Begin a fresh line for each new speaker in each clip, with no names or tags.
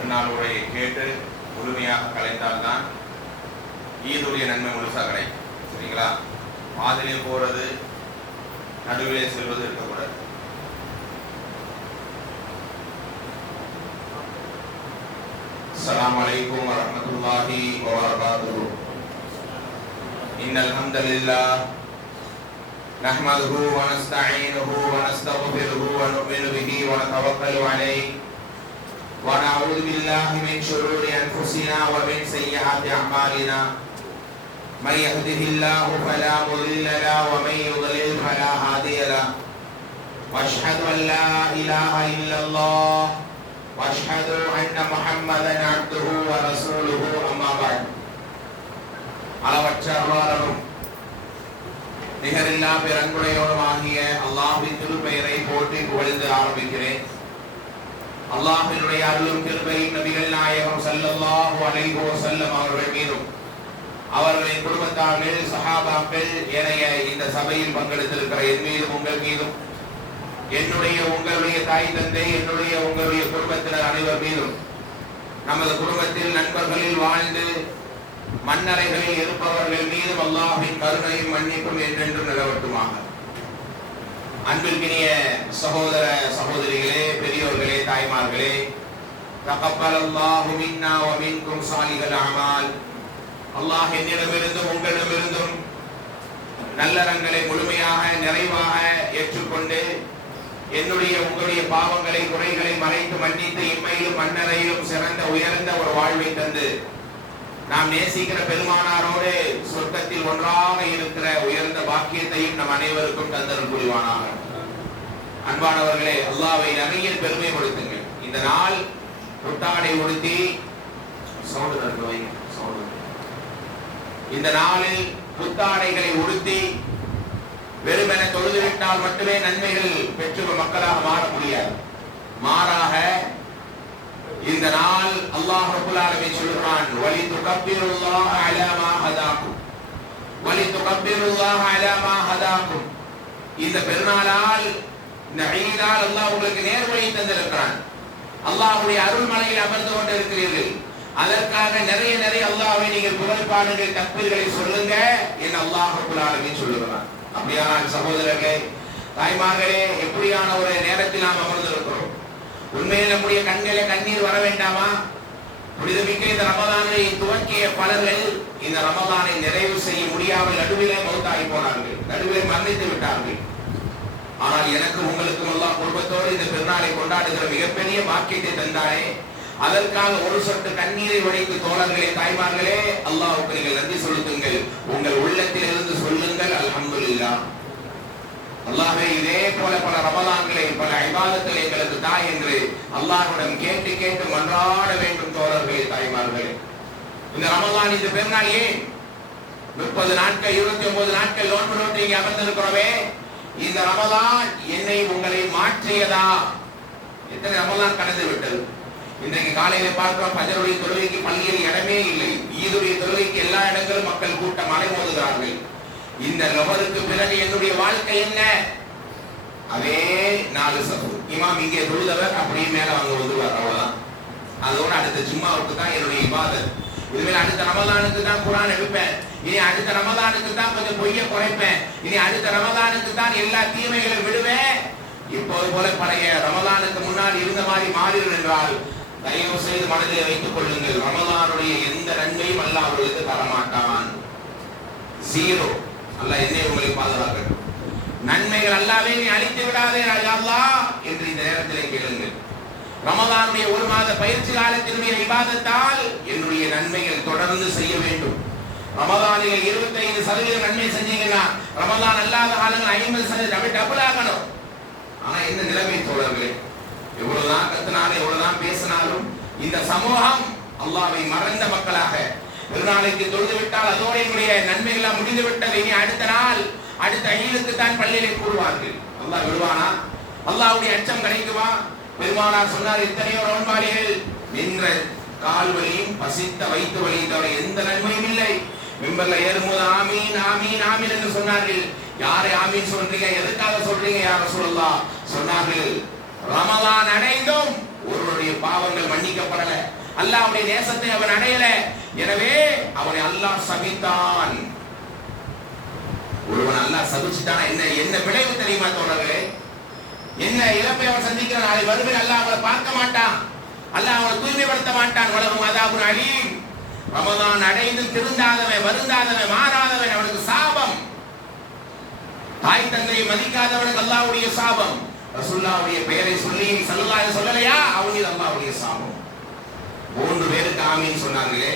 திருநாள் உரையை கேட்டு முழுமையாக கலைந்தால்தான் ஈதுடைய நன்மை முழுசாக கிடைக்கும் சரிங்களா பாதிலே போறது நடுவிலே செல்வது இருக்கக்கூடாது السلام عليكم ورحمة الله وبركاته إن الحمد لله نحمده ونستعينه ونستغفره ونؤمن به ونتوكل عليه ونعوذ بالله من شرور أنفسنا ومن سيئات أعمالنا من يهده الله فلا مضل له ومن يضلل فلا هادي له واشهد ان لا اله الا الله واشهد ان محمدا عبده ورسوله اما بعد அளவற்ற அருளாளரும் நிகரில்லா பெருங்குடையோருமாகிய அல்லாஹ்வின் திருப்பெயரை போற்றி புகழ்ந்து ஆரம்பிக்கிறேன் அல்லாஹினுடைய அருளும் கிருபையும் நபிகள் நாயகம் சல்லல்லாஹு அலைஹி வஸல்லம் அவர்கள் மீதும் அவர்களின் குடும்பத்தார்கள் சஹாபாக்கள் ஏனைய இந்த சபையில் பங்கெடுத்திருக்கிற என் மீதும் உங்கள் மீதும் என்னுடைய உங்களுடைய தாய் தந்தை என்னுடைய உங்களுடைய குடும்பத்தினர் அனைவர் மீதும் நமது குடும்பத்தில் நண்பர்களில் வாழ்ந்து மண்ணறைகளில் இருப்பவர்கள் மீதும் அல்லாஹின் கருணையும் மன்னிப்பும் என்றென்றும் நிலவட்டுமாக. அன்பிற்கினிய சகோதர சகோதரிகளே பெரியோர்களே தாய்மார்களே தகப்பல் அல்லாஹ் என்னிடமிருந்தும் உங்களிடமிருந்தும் நல்லறங்களை முழுமையாக நிறைவாக ஏற்றுக்கொண்டு என்னுடைய உங்களுடைய பாவங்களை குறைகளை மறைத்து மன்னித்து இம்மையிலும் மன்னரையிலும் சிறந்த உயர்ந்த ஒரு வாழ்வை தந்து நாம் நேசிக்கிற பெருமானாரோடு சொர்க்கத்தில் ஒன்றாக இருக்கிற உயர்ந்த பாக்கியத்தையும் நம் அனைவருக்கும் தந்தரும் புரிவானாக. அன்பானவர்களே அல்லாவை நிறைய பெருமைப்படுத்துங்கள் இந்த நாள் புத்தாடை உடுத்தி சவுண்டு நடக்க இந்த நாளில் புத்தாடைகளை உடுத்தி வெறுமென தொழுதுவிட்டால் மட்டுமே நன்மைகள் பெற்று மக்களாக மாற முடியாது. மாறாக இந்த நாள் அல்லாஹ் ரப்பல் ஆலமீன் சொல்கிறான் வலி துகப்பிருல்லாஹ அலா மா ஹதாக்கும். வலி துகப்பிருல்லாஹ அலா மா ஹதாக்கும். இந்த பெருநாளால் இந்த ஈதால் அல்லாஹ் உங்களுக்கு நேர்வழி தந்திருக்கிறான். அல்லாஹ்வுடைய அருள்மலையில் அமர்ந்து கொண்டிருக்கிறீர்கள். அதற்காக நிறைய நிறைய அல்லாஹ்வை நீங்கள் புகழ்பாடுங்கள் தக்பீர்களை சொல்லுங்க என் அல்லாஹ் ரப்பல் ஆலமீன் சொல்லுகிறான். அப்படியானால் சகோதரர்களே தாய்மார்களே எப்படியான ஒரு நேரத்தில் நாம் அமர்ந்திருக்கிறோம்? உண்மையில் நம்முடைய கண்களை கண்ணீர் வர வேண்டாமா? புனிதமிக்க இந்த ரமதானை துவக்கிய பலர்கள் இந்த ரமதானை நிறைவு செய்ய முடியாமல் நடுவிலே மௌத்தாகி போனார்கள். நடுவிலே மரணித்து விட்டார்கள். ஆனால் எனக்கு உங்களுக்கும் எல்லாம் குடும்பத்தோடு இந்த பெருநாளை கொண்டாடுகிற மிகப்பெரிய பாக்கியத்தை தந்தாரே. அதற்காக ஒரு சொட்டு கண்ணீரை உடைத்து தோழர்களே தாய்மார்களே அல்லாவுக்கு நீங்கள் நன்றி செலுத்துங்கள். உங்கள் உள்ளத்தில் இருந்து அல்லாஹே இதே போல பல ரமலான்களை பல ஐபாதத்தில் எங்களுக்கு தாய் என்று அல்லாஹுடன் கேட்டு கேட்டு மன்றாட வேண்டும் தோழர்களே தாய்மார்களே. இந்த ரமலான் இந்த பெருநாள் ஏன்? முப்பது நாட்கள் இருபத்தி ஒன்பது நாட்கள் லோன் நோட்டு இங்கே அமர்ந்திருக்கிறோமே. இந்த ரமலான் என்னை உங்களை மாற்றியதா? எத்தனை ரமலான் கடந்து விட்டது? இன்றைக்கு காலையில பார்க்கிறோம் பஜருடைய தொழுகைக்கு பள்ளியில் இடமே இல்லை. ஈதுடைய தொழுகைக்கு எல்லா இடங்களும் மக்கள் கூட்டம் அலைமோதுகிறார்கள். இந்த நபருக்கு பிறகு என்னுடைய வாழ்க்கை என்ன? அதே நாலு சபு இமாம் இங்கே தொழுதவர் அப்படியே மேல அவங்க வந்துருவார் அவ்வளவுதான். அதோட அடுத்த ஜும்மாவுக்கு தான் என்னுடைய இபாதத். இதுவே அடுத்த ரமலானுக்கு தான் குரான் எடுப்பேன். இனி அடுத்த ரமதானுக்கு தான் கொஞ்சம் பொய்ய குறைப்பேன். இனி அடுத்த ரமதானுக்கு தான் எல்லா தீமைகளும் விடுவேன். இப்போது போல பழைய ரமலானுக்கு முன்னால் இருந்த மாதிரி மாறிடும் என்றால் தயவு செய்து மனதில் வைத்துக் கொள்ளுங்கள். ரமதானுடைய எந்த நன்மையும் அல்ல அவர்களுக்கு தரமாட்டான். ஜீரோ அல்லாஹ் என்னை உங்களை பாதுகாக்கட்டும். நன்மைகள் அல்லாவே நீ அழித்து விடாதே அல்லாஹ் என்று இந்த நேரத்திலே கேளுங்கள். ரமதானுடைய ஒரு மாத பயிற்சி காலத்தினுடைய விவாதத்தால் என்னுடைய நன்மைகள் தொடர்ந்து செய்ய வேண்டும். ரமலானில் இருபத்தைந்து சதவீதம் நன்மை செஞ்சீங்கன்னா ரமதான் அல்லாத காலங்கள் ஐம்பது சதவீதம் டபுள் ஆகணும் ஆனா என்ன நிலைமை தோழர்களே? எவ்வளவுதான் கத்தினாலும் எவ்வளவுதான் பேசினாலும் இந்த சமூகம் அல்லாவை மறந்த மக்களாக திருநாளைக்கு தொழுது விட்டால் அதோடு என்னுடைய நன்மைகள்லாம் முடிந்து விட்டது இனி அடுத்த நாள் அடுத்த ஐலுக்கு தான் பள்ளியிலே கூறுவார்கள். அல்லாஹ் விடுவானா? அல்லாஹ்வுடைய அச்சம் கிடைக்குமா பெருமானார் சொன்னார் எத்தனையோ நோன்பாளிகள் நின்ற கால் வலியும் பசித்த வைத்து வலியும் தவிர எந்த நன்மையும் இல்லை. மிம்பர்ல ஏறும்போது ஆமீன் ஆமீன் ஆமீன் என்று சொன்னார்கள். யாரை ஆமீன் சொல்றீங்க? எதுக்காக சொல்றீங்க யார சொல்லலாம் சொன்னார்கள் ரமலான் அடைந்தும் ஒருவருடைய பாவங்கள் மன்னிக்கப்படல. அல்லாவுடைய நேசத்தை அவன் அடையல. எனவே அவனை அல்லாஹ் சபித்தான். ஒருவன் அல்லாஹ் சபிச்சுட்டானா? என்ன என்ன விளைவு தெரியுமா தோணவே என்ன இழப்பை அவன் சந்திக்கிற நாளை வருவே அல்லாஹ் அவளை பார்க்க மாட்டான். அல்லாஹ் அவளை தூய்மைப்படுத்த மாட்டான். வளரும் அதாவது அலீம். ரமதான் அடைந்து திருந்தாதவன் வருந்தாதவன் மாறாதவன் அவனுக்கு சாபம். தாய் தந்தையை மதிக்காதவனுக்கு அல்லாவுடைய சாபம். ரசுல்லாவுடைய பெயரை சொல்லி சல்லல்லாஹு சொல்லலையா? அவங்க அல்லாவுடைய சாபம். மூன்று பேருக்கு ஆமின்னு சொன்னாங்களே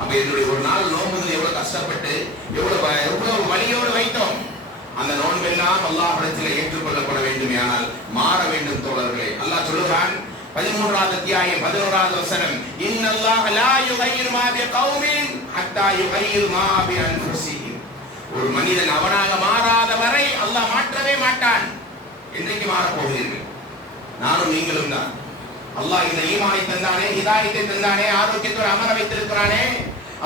அப்ப என்னுடைய ஒரு நாள் நோன்புகள் எவ்வளவு கஷ்டப்பட்டு எவ்வளவு வ- எவ்வளவு வைத்தோம். அந்த நோன்பெல்லாம் அல்லாஹிடத்தில் ஏற்றுக்கொள்ளப்பட வேண்டும் ஆனால் மாற வேண்டும் தோழர்களே. அல்லாஹ் சொல்லுகிறான் பதிமூன்றாவது அத்தியாயம் பதினோராவது வசனம் இன்னல்லாஹ் லா யுகையிரு மா பி கௌமின் ஹத்தா யுகையிரு மா பி அன்ஃபுஸிஹிம். ஒரு மனிதன் அவனாக மாறாத வரை அல்லாஹ் மாற்றவே மாட்டான். என்றைக்கு மாறப் போகிறீர்கள்? நானும் நீங்களும் தான். அல்லாஹ் இந்த ஈமானை தந்தானே ஹிதாயத்தை தந்தானே ஆரோக்கியத்தோட அமர வைத்திருக்கிறானே.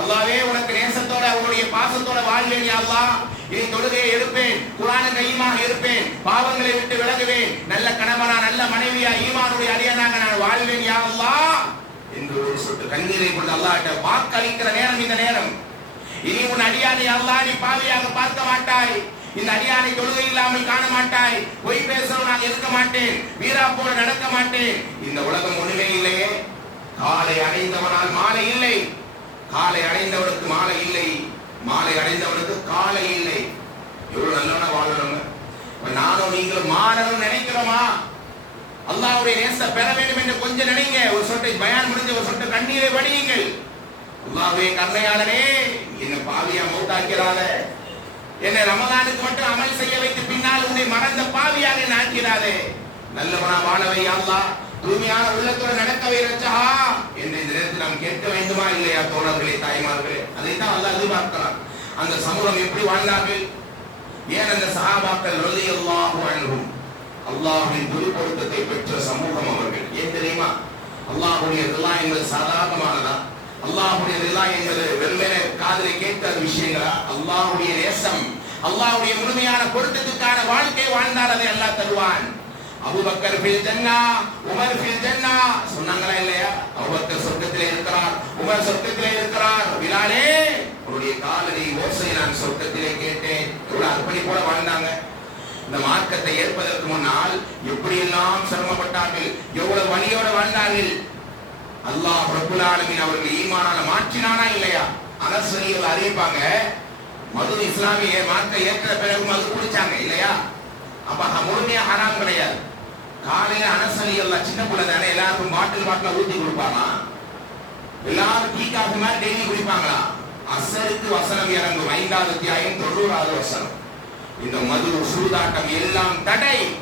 அல்லாவே உனக்கு நேசத்தோட உன்னுடைய பாசத்தோட வாழ்வேன் அல்லா அல்லாஹ். இனி தொழுகையை எடுப்பேன் குரான கையுமாக இருப்பேன் பாவங்களை விட்டு விலகுவேன். நல்ல கணவனா நல்ல மனைவியா ஈமானுடைய அடியனாக நான் வாழ்வேன் யா அல்லா என்று ஒரு சொட்டு கண்ணீரை கொண்டு அல்லாட்ட வாக்களிக்கிற நேரம் இந்த நேரம். இனி உன் அடியானை அல்லாஹ் நீ பாவியாக பார்க்க மாட்டாய். இந்த அடியானை தொழுகை இல்லாமல் காண மாட்டாய். பொய் பேசணும் நான் இருக்க மாட்டேன். வீரா போல நடக்க மாட்டேன். இந்த உலகம் ஒண்ணுமே இல்லையே. காலை அடைந்தவனால் மாலை இல்லை. காலை அடைந்தவனுக்கு மாலை இல்லை. மாலை அடைந்தவனுக்கு காலை இல்லை. எவ்வளவு நல்லவனா வாழணும் நானும் நீங்களும் மாறணும் நினைக்கிறோமா? அல்லாவுடைய நேச பெற வேண்டும் என்று கொஞ்சம் நினைங்க. ஒரு சொட்டை பயான் முடிஞ்ச ஒரு சொட்டு கண்ணீரை வடியுங்கள். அல்லாவுடைய கருணையாளனே என்ன பாவியா மௌத்தாக்கிறாத என்னை ரமலானுக்கு மட்டும் அமல் செய்ய வைத்து பின்னால் உன்னை மறந்த பாவியாக என்னை ஆக்கிறாதே நல்லவனா வாழவை அல்லாஹ். தூய்மையான உள்ளத்தோட நடக்கவை ரச்சா என்று இந்த நேரத்தில் நாம் கேட்க வேண்டுமா இல்லையா தோழர்களே தாய்மார்களே? அதைத்தான் அல்லாஹ் எதிர்பார்க்கலாம். அந்த சமூகம் எப்படி வாழ்ந்தார்கள்? ஏன் அந்த சஹாபாக்கள் ரலியல்லாஹு அல்லாஹ் அல்லாஹ்வின் குரு துருப்பொருத்தத்தை பெற்ற சமூகம் அவர்கள். ஏன் தெரியுமா? அல்லாஹுடைய ரிலா என்பது சாதாரணமானதா? அல்லாஹுடைய ரிலா என்பது வெறுமனே காதலை கேட்ட விஷயங்களா? அல்லாஹுடைய நேசம். அல்லாவுடைய முழுமையான பொருத்தத்துக்கான வாழ்க்கை வாழ்ந்தால் அதை அல்லாஹ் தருவான். அபுபக்கர் ஃபில் ஜன்னா உமர் ஃபில் ஜன்னா. சொன்னாங்களா இல்லையா? அபுபக்கர் சொர்க்கத்திலே இருக்கிறார். உமர் சொர்க்கத்திலே இருக்கிறார். பிலாலே அவருடைய காலடி ஓசை நான் சொர்க்கத்திலே கேட்டேன். எவ்வளவு அர்ப்பணிப்போட வாழ்ந்தாங்க. இந்த மார்க்கத்தை ஏற்பதற்கு முன்னால் எப்படியெல்லாம் சிரமப்பட்டார்கள் எவ்வளவு வழியோட வாழ்ந்தார்கள். அல்லாஹ் பிரபுல் ஆலமின் அவர்கள் ஈமானால மாற்றினானா இல்லையா? அனசரிகள் அறிவிப்பாங்க. மது இஸ்லாமிய மார்க்க ஏற்ற பிறகு மது குடிச்சாங்க இல்லையா? அப்ப முழுமையா ஹராம் கிடையாது. காலையில அனசலி எல்லாம் சின்ன பிள்ளை தானே எல்லாருக்கும் பாட்டில் பாட்டில ஊத்தி கொடுப்பானா? எல்லாரும் டீ காஃபி மாதிரி டெய்லி குடிப்பாங்களா? அசருக்கு வசனம் இறங்கும் ஐந்தாவது தியாயம் தொண்ணூறாவது வசனம். இந்த மது சூதாட்டம் எல்லாம் தடை.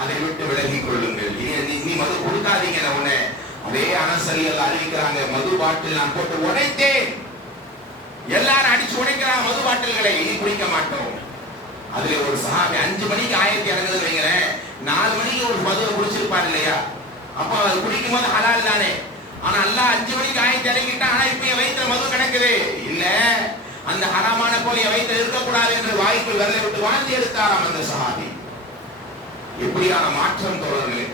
அதை விட்டு விலகிக் கொள்ளுங்கள். இனி நீ- நீ மது கொடுக்காதீங்க உன்னை. அதே அனசரியல் அறிவிக்கிறாங்க மது பாட்டில் நான் போட்டு உடைத்தேன். எல்லாரும் அடிச்சு மது பாட்டில்களை இனி குடிக்க மாட்டோம். அதுல ஒரு சஹாபி அஞ்சு மணிக்கு ஆயிரத்தி இறங்குது வைங்களேன். நாலு மணிக்கு ஒரு மதுவை குடிச்சிருப்பாரு இல்லையா? அப்ப அது குடிக்கும் போது ஹலால் தானே. ஆனா அல்லா அஞ்சு மணிக்கு ஆயிரத்தி இறங்கிட்டா ஆனா இப்ப என் வயித்துல மது கிடக்குது. இல்ல. அந்த ஹராமான போல என் வயித்துல இருக்கக்கூடாது என்று வாய்ப்பு விரலை விட்டு வாழ்ந்து எடுத்தாராம் அந்த சஹாபி. எப்படியான மாற்றம் தோழர்களே.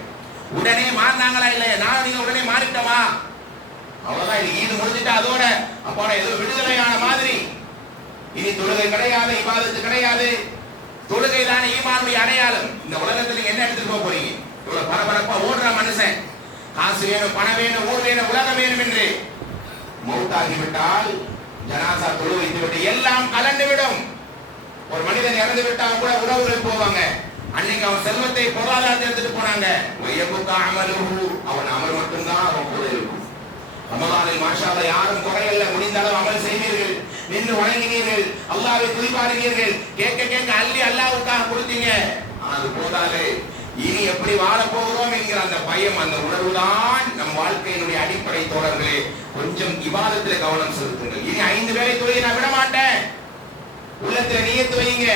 உடனே மாறினாங்களா இல்லையா? நான் நீங்க உடனே மாறிட்டோமா? அவ்வளவுதான் இது ஈடு முடிஞ்சிட்டா அதோட அப்போ ஏதோ விடுதலையான மாதிரி. இனி தொழுகை கிடையாது இபாதத்து கிடையாது. தொழுகை தானே ஈமானுடைய அடையாளம். இந்த உலகத்துல என்ன எடுத்துட்டு போக போறீங்க? இவ்வளவு பரபரப்பா ஓடுற மனுஷன். காசு வேணும் பணம் வேணும் ஊர் வேணும் உலகம் வேணும் என்று. மௌத்தாகிவிட்டால் ஜனாசா தொழு வைத்து விட்டு எல்லாம் கலண்டு விடும். ஒரு மனிதன் இறந்து விட்டால் கூட உறவுகள் போவாங்க. அன்னைக்கு அவன் செல்வத்தை பொருளாதாரத்தை எடுத்துட்டு போனாங்க. வையப்புக்கா அமலுஹு. அவன் அமல் மட்டும்தான் அவன் கூட இருக்கும். ரமதானில் மாஷால யாரும் குறையல்ல முடிந்த அளவு அமல் செய்வீர்கள். நின்று வணங்கினீர்கள். அல்லாவை துதிப்பாடுவீர்கள் கேட்க கேட்க அள்ளி அல்லாவுக்காக கொடுத்தீங்க. அது போதாது. இனி எப்படி வாழப்போகிறோம் என்கிற அந்த பயம் அந்த உணர்வுதான் நம் வாழ்க்கையினுடைய அடிப்படை தோழர்களே. கொஞ்சம் விவாதத்தில் கவனம் செலுத்துங்கள். இனி ஐந்து வேலை தொழுகை நான் விட மாட்டேன். உள்ளத்துல நியத்து வைங்க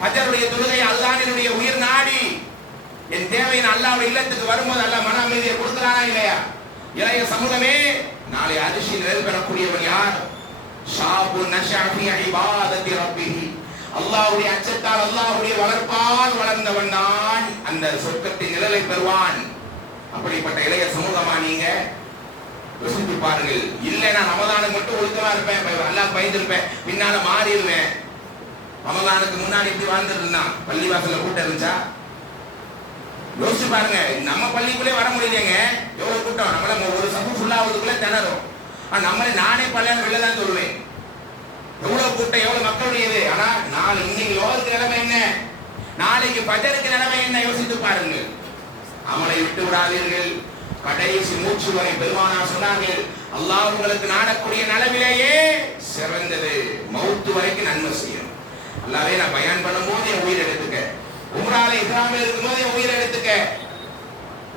பஜருடைய தொழுகை அல்லாஹ்வினுடைய உயிர் நாடி. என் தேவையின் அல்லாவுடைய இல்லத்துக்கு வரும்போது அல்லாஹ் மன அமைதியை கொடுக்கிறானா இல்லையா? இளைய சமூகமே நாளை அரிசி நிறைவு பெறக்கூடியவன் யார்? ஷாபு நஷாபி இபாதத்தி ரப்பிஹி. அல்லாஹ்வுடைய அச்சத்தால் அல்லாஹ்வுடைய வளர்ப்பால் வளர்ந்தவன் தான் அந்த சொர்க்கத்தின் நிழலை பெறுவான் அப்படிப்பட்ட இளைய சமூகமா நீங்க? யோசித்து பாருங்கள். இல்லை நான் ரமதானுக்கு மட்டும் ஒழுக்கமா இருப்பேன். நல்லா பயந்துருப்பேன். பின்னால மாறிடுவேன் ரமதானுக்கு முன்னாடி இப்படி வாழ்ந்துட்டு இருந்தான். பள்ளிவாசல்ல கூட்டம் இருந்துச்சா? யோசிச்சு பாருங்க. நம்ம பள்ளிக்குள்ளே வர முடியலையேங்க. எவ்வளவு கூட்டம்? நம்மள ஒரு சமூகம் ஃபுல்லாவதுக்குள்ளே திணறும். நம்மளே நானே பள்ளியான வெளில தான் சொல்லுவேன். எவ்வளவு கூட்டம் எவ்வளவு மக்களுடையது? ஆனா நாலு இன்னைக்கு யோகத்துக்கு நிலைமை என்ன? நாளைக்கு பஜருக்கு நிலைமை என்ன? யோசித்து பாருங்கள். அமலை விட்டு விடாதீர்கள். கடைசி மூச்சு வரை பெருமானார் சொன்னார்கள் அல்லாஹ் உங்களுக்கு நாடக்கூடிய நலவிலேயே சிறந்தது. மவுத்து வரைக்கும் நன்மை செய்யும். அல்லாவே நான் பயன் பண்ணும்போது என் உயிர் எடுத்துக்க. உம்ரால இஸ்லாமில் இருக்கும்போது என் உயிர் எடுத்துக்க.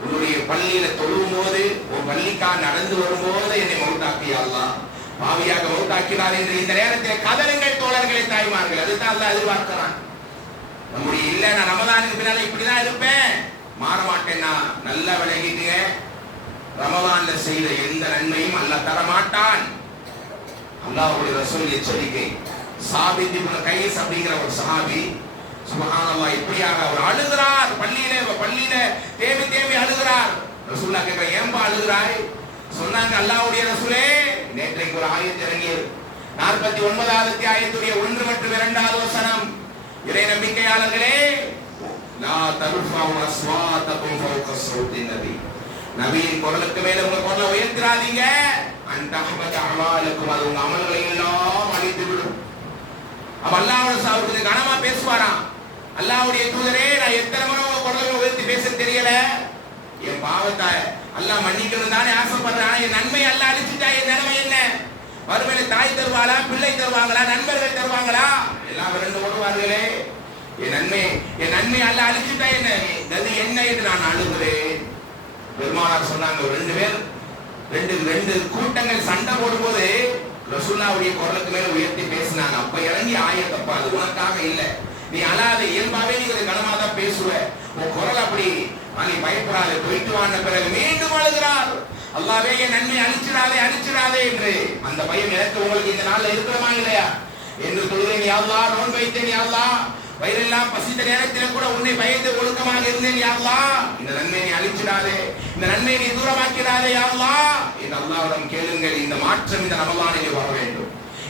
உன்னுடைய பள்ளியில தொழுவும் போது உன் பள்ளிக்காக நடந்து வரும்போது என்னை மௌத்தாக்கி பாவியாக மௌத்தாக்கிறார் என்று இந்த நேரத்தில் கதறுங்கள் தோழர்களை தாய்மார்கள். அதுதான் அல்ல எதிர்பார்க்கிறான். நம்முடைய இல்ல நான் ரமதானுக்கு பின்னால இப்படிதான் இருப்பேன். மாற மாட்டேன்னா நல்லா விளங்கிட்டுங்க ரமதான்ல செய்த எந்த நன்மையும் அல்ல தர மாட்டான் அல்லாஹ்வுடைய ரசூல் எச்சரிக்கை. சாபித் இப்னு கைஸ் அப்படிங்கிற ஒரு சஹாபி சுபகானல்லா இப்படியாக அவர் அழுகிறார். பள்ளியில பள்ளியில தேவி தேவி அழுகிறார். ரசூல்லா கேட்க ஏன்பா அழுகிறாய்? சொன்னாங்க அல்லாவுடைய ரசூலே நேற்றைக்கு ஒரு ஆயத்து இறங்கியது. நாற்பத்தி ஒன்பதாவது ஆயத்துடைய ஒன்று மற்றும் இரண்டாவது வசனம். இறை நம்பிக்கையாளர்களே லா தருஃபவு அஸ்வாதகும் ஃபௌக ஸௌத்தி நபி. நபியின் குரலுக்கு மேல உங்க குரலை உயர்த்திராதீங்க. அன் தஹ்பத அமாலுக்கும் அது உங்க அமல்களை எல்லாம் அழித்து விடும் அப்ப அல்லாஹ்வோட அவருக்கு கனமா பேசுவாராம். அல்லாவுடைய தூதரே நான் எத்தனை முறை உங்க குரலை உயர்த்தி பேச தெரியல. என் பாவத்தை அல்லாஹ் மன்னிக்கணும் தானே ஆசைப்படுறான். என் நன்மை அல்ல அழிச்சுட்டா என் நிலைமை என்ன? வறுமையில தாய் தருவாளா பிள்ளை தருவாங்களா நண்பர்கள் தருவாங்களா? எல்லாம் ரெண்டு ஓடுவார்களே. என் நன்மை என் நன்மை அல்ல அழிச்சுட்டா என்ன? அது என்ன என்று நான் அழுகிறேன். பெருமானார் சொன்னாங்க ரெண்டு பேர் ரெண்டு ரெண்டு கூட்டங்கள் சண்டை போடும்போது ரசூல்லாவுடைய குரலுக்கு மேல உயர்த்தி பேசினாங்க. அப்ப இறங்கி ஆயத்தப்பா அது உனக்காக இல்லை. நீ அழாத இயல்பாவே நீ ஒரு கனமா தான் பேசுவ. உன் குரல் அப்படி நீ பயப்படாது போயிட்டு வாழ்ந்த பிறகு மீண்டும் அழுகிறார். அல்லாவே என் நன்மை அழிச்சிடாதே அழிச்சிடாதே என்று. அந்த பயம் எனக்கு உங்களுக்கு இந்த நாள்ல இருக்கிறமா இல்லையா? என்று தொழுதேன் யாவ்லா நோன் வைத்தேன் யாவ்லா வயிறெல்லாம் பசித்த நேரத்தில் கூட உன்னை பயந்து ஒழுக்கமாக இருந்தேன் யாவ்லா இந்த நன்மை நீ அழிச்சிடாதே. இந்த நன்மை நீ தூரமாக்கிறாதே யாவ்லா என்று அல்லாவிடம் கேளுங்கள் இந்த மாற்றம் இந்த ரமலானிலே வர வேண்டும்.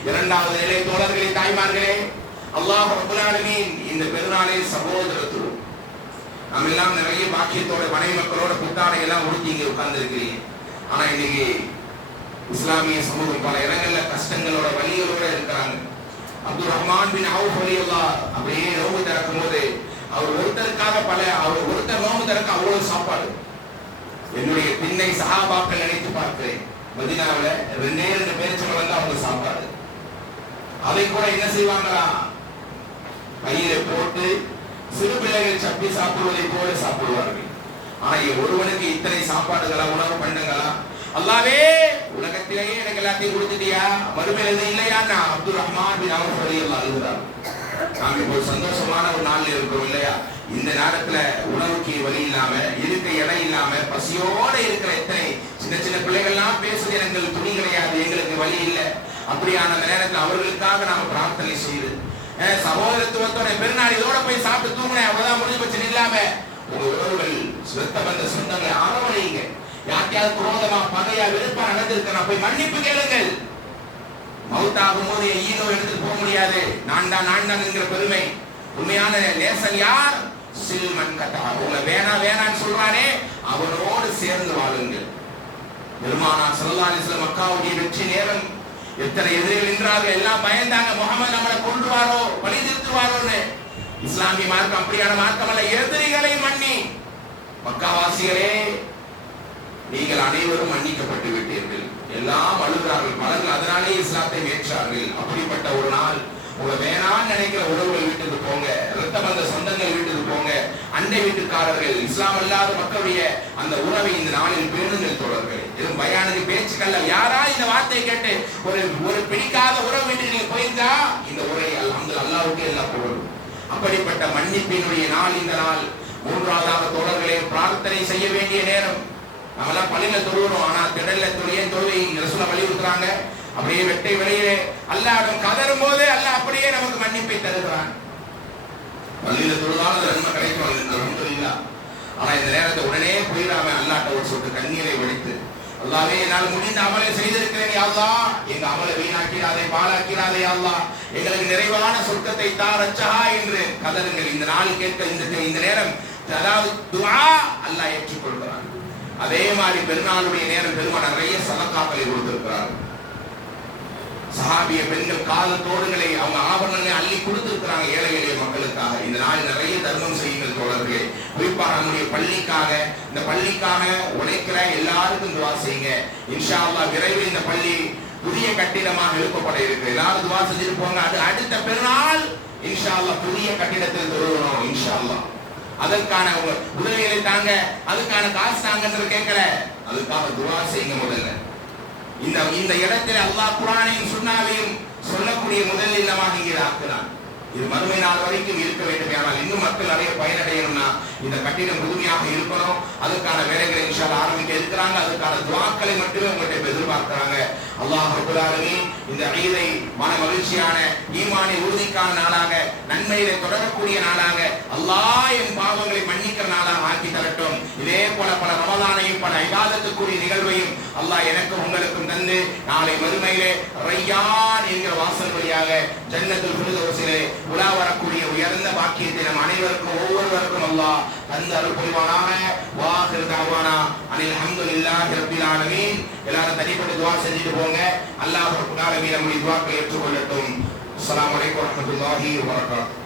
இரண்டாவது நிலை தோழர்களே தாய்மார்களே அல்லாஹ் ரப்பல் இந்த பெருநாளை சகோதரத்துவம். நம்ம எல்லாம் நிறைய பாக்கியத்தோட மனைவி மக்களோட புத்தாடை எல்லாம் உடுத்தி இங்க உட்கார்ந்து இருக்கிறீங்க ஆனா இன்னைக்கு இஸ்லாமிய சமூகம் பல இடங்கள்ல கஷ்டங்களோட வழிகளோட இருக்கிறாங்க அப்துல் ரஹ்மான் பின் அவுஃப் ரலியல்லாஹ் அப்படியே நோம்பு திறக்கும் போது அவர் ஒருத்தருக்காக பல அவர் ஒருத்தர் நோம்பு திறக்க அவ்வளவு சாப்பாடு. என்னுடைய பின்னை சகாபாக்கள் நினைத்து பார்க்கிறேன். மதினாவுல ரெண்டே ரெண்டு பேரிச்சம்பழம் தான் அவங்க சாப்பாடு. அதை கூட என்ன செய்வாங்களா? கையில போட்டு சிறு பிள்ளைகள் சப்பி சாப்பிடுவதை போல சாப்பிடுவார்கள். ஆனா ஒருவனுக்கு இத்தனை சாப்பாடுகளா உணவு பண்ணுங்களா அல்லாவே உலகத்திலேயே எனக்கு எல்லாத்தையும் கொடுத்துட்டியா? மறுமையில எதுவும் நான் அப்துல் ரஹ்மான் பின் அவர் சொல்லி எல்லாம் அழுகிறார் நாம் இப்போ சந்தோஷமான ஒரு நாள்ல இருக்கிறோம் இல்லையா? இந்த நேரத்துல உணவுக்கு வழி இல்லாம இருக்க இடம் இல்லாம பசியோட இருக்கிற எத்தனை சின்ன சின்ன பிள்ளைகள்லாம் பேசுது எங்களுக்கு துணி கிடையாது எங்களுக்கு வழி இல்லை. அப்படியான நேரத்தில் நேரத்துல அவர்களுக்காக நாம பிரார்த்தனை செய்யுது சகோதரத்துவத்தோட பெருநாள் இதோட போய் சாப்பிட்டு தூங்கினேன் அவ்வளவுதான் முடிஞ்சு போச்சு இல்லாம. உங்க உறவுகள் சுத்த வந்த சொந்தங்களை அரவணைங்க யாருக்கையாவது குரோதமா பகையா வெறுப்பா நடந்திருக்க போய் மன்னிப்பு கேளுங்கள். மவுத்தாகும் போது என் ஈகோ எடுத்துட்டு போக முடியாது. நான் தான் நான் தான் என்கிற பெருமை. உண்மையான நேசன் யார்? சில்மன் கதா உங்களை வேணா வேணான்னு சொல்றானே அவனோடு சேர்ந்து வாழுங்கள். பெருமானா சல்லா அலிஸ்லாம் மக்காவுடைய வெற்றி நேரம் எத்தனை எதிரிகள் நின்றார்கள்? எல்லாம் பயந்தாங்க. முகமது நம்மளை கொண்டுவாரோ வழி திருத்துவாரோன்னு. இஸ்லாமிய மார்க்கம் அப்படியான மார்க்கம் அல்ல எதிரிகளை மன்னி. மக்காவாசிகளே நீங்கள் அனைவரும் மன்னிக்கப்பட்டு விட்டீர்கள். எல்லாம் அழுகிறார்கள் பலர்கள் அதனாலே இஸ்லாத்தை ஏற்றார்கள். அப்படிப்பட்ட ஒரு நாள் உங்களை வேணான்னு நினைக்கிற உறவுகள் வீட்டுக்கு போங்க. ரத்த வந்த சொந்தங்கள் அண்டை வீட்டுக்காரர்கள் இஸ்லாம் அல்லாத மக்களுடைய அந்த உறவை இந்த நாளில் பேணுங்கள் தொடர்கள் எதுவும் பயானது பேச்சுக்கல்ல. யாரா இந்த வார்த்தையை கேட்டு ஒரு ஒரு பிடிக்காத உறவு வீட்டுக்கு நீங்க போயிருந்தா இந்த உரை அந்த அல்லாவுக்கு எல்லாம் பொருள் அப்படிப்பட்ட மன்னிப்பினுடைய நாள் இந்த நாள். மூன்றாவதாக தொடர்களே பிரார்த்தனை செய்ய வேண்டிய நேரம். நம்மளாம் பள்ளியில தொழுகிறோம் ஆனா திடல்ல தொழிலே தொழுவை ரசூல வலியுறுத்துறாங்க அப்படியே வெட்டை வெளியே அல்லாடும் கதறும் போது அல்ல அப்படியே நமக்கு மன்னிப்பை தருகிறான். பள்ளியில தொழுதாலும் நன்மை கிடைக்கும் அல்ஹம்துலில்லாஹ் ஆனா இந்த நேரத்தை உடனே போயிடாம அல்லாட்ட ஒரு சொட்டு கண்ணீரை வடித்து அல்லாவே என்னால் முடிந்த அமலை செய்திருக்கிறேன் யா எங்க அமலை வீணாக்கிறாதே பாலாக்கிறாதே யா எங்களுக்கு நிறைவான சொர்க்கத்தை தான் ரச்சகா என்று கதறுங்கள். இந்த நாள் கேட்க இந்த இந்த நேரம் அதாவது துவா அல்லாஹ் ஏற்றுக்கொள்கிறான். அதே மாதிரி பெருநாளுடைய நேரம் பெருமாள் நிறைய சதக்காக்களை கொடுத்திருக்கிறார்கள் சஹாபிய பெண்கள் கால தோடுகளை அவங்க ஆபரணங்களை அள்ளி கொடுத்திருக்கிறாங்க ஏழை எளிய மக்களுக்காக. இந்த நாள் நிறைய தர்மம் செய்யுங்கள் தோழர்களே. குறிப்பாக நம்முடைய பள்ளிக்காக இந்த பள்ளிக்காக உழைக்கிற எல்லாருக்கும் துவா செய்யுங்க. இன்ஷா அல்லாஹ் விரைவில் இந்த பள்ளி புதிய கட்டிடமாக எழுப்பப்பட இருக்கு. எல்லாரும் துவா செஞ்சுட்டு போங்க. அது அடுத்த பெருநாள் இன்ஷா அல்லாஹ் புதிய கட்டிடத்தில் தொடரணும் இன்ஷா அல்லாஹ் அதற்கான உதவிகளை தாங்க அதுக்கான காசு தாங்கன்னு கேட்கல. அதுக்காக துவா செய்யுங்க முதல்ல. இந்த இந்த இடத்தில் அல்லாஹ் குரானையும் சுண்ணாவையும் சொல்லக்கூடிய முதல் இல்லமாக இங்கே ஆக்குறான் இது மறுமை நாள் வரைக்கும் இருக்க வேண்டும் ஆனால் இன்னும் மக்கள் நிறைய பயனடையணும்னா இந்த கட்டிடம் முழுமையாக இருக்கணும். அதுக்கான வேலைகளை இன்ஷால் ஆரம்பிக்க இருக்கிறாங்க. அதுக்கான துவாக்களை மட்டுமே உங்கள்கிட்ட எதிர்பார்க்கிறாங்க. அல்லாஹ் ரபுல் இந்த ஐதை மன மகிழ்ச்சியான ஈமானை உறுதிக்கான நாளாக நன்மையை தொடரக்கூடிய நாளாக அல்லாஹ் என் பாவங்களை மன்னிக்கிற நாளாக ஆக்கி தரட்டும். இதே போல பல ரமதானையும் பல ஐகாதத்துக்குரிய நிகழ்வையும் அல்லாஹ் எனக்கும் உங்களுக்கும் தந்து நாளை மறுமையிலே ரையான் என்கிற வாசல் வழியாக ஜன்னத்தில் ஃபிர்தௌஸிலே உலா வரக்கூடிய உயர்ந்த பாக்கியத்தை நம் அனைவருக்கும் ஒவ்வொருவருக்கும் அல்லாஹ் தந்து அருள் புரிவானாக. வாஹிர் தஅவானா அனில் ஹம்துலில்லாஹி ரப்பில் ஆலமீன். எல்லாரும் தனிப்பட்ட துவா செஞ்சுட்டு போங்க. அல்லாஹ் ரப்பல் ஆலமீன் நம்முடைய துஆக்களை ஏற்றுக்கொள்ளட்டும். அஸ்லாம் வலைக்கம் வரமத்துல்லாஹி வரகாத்து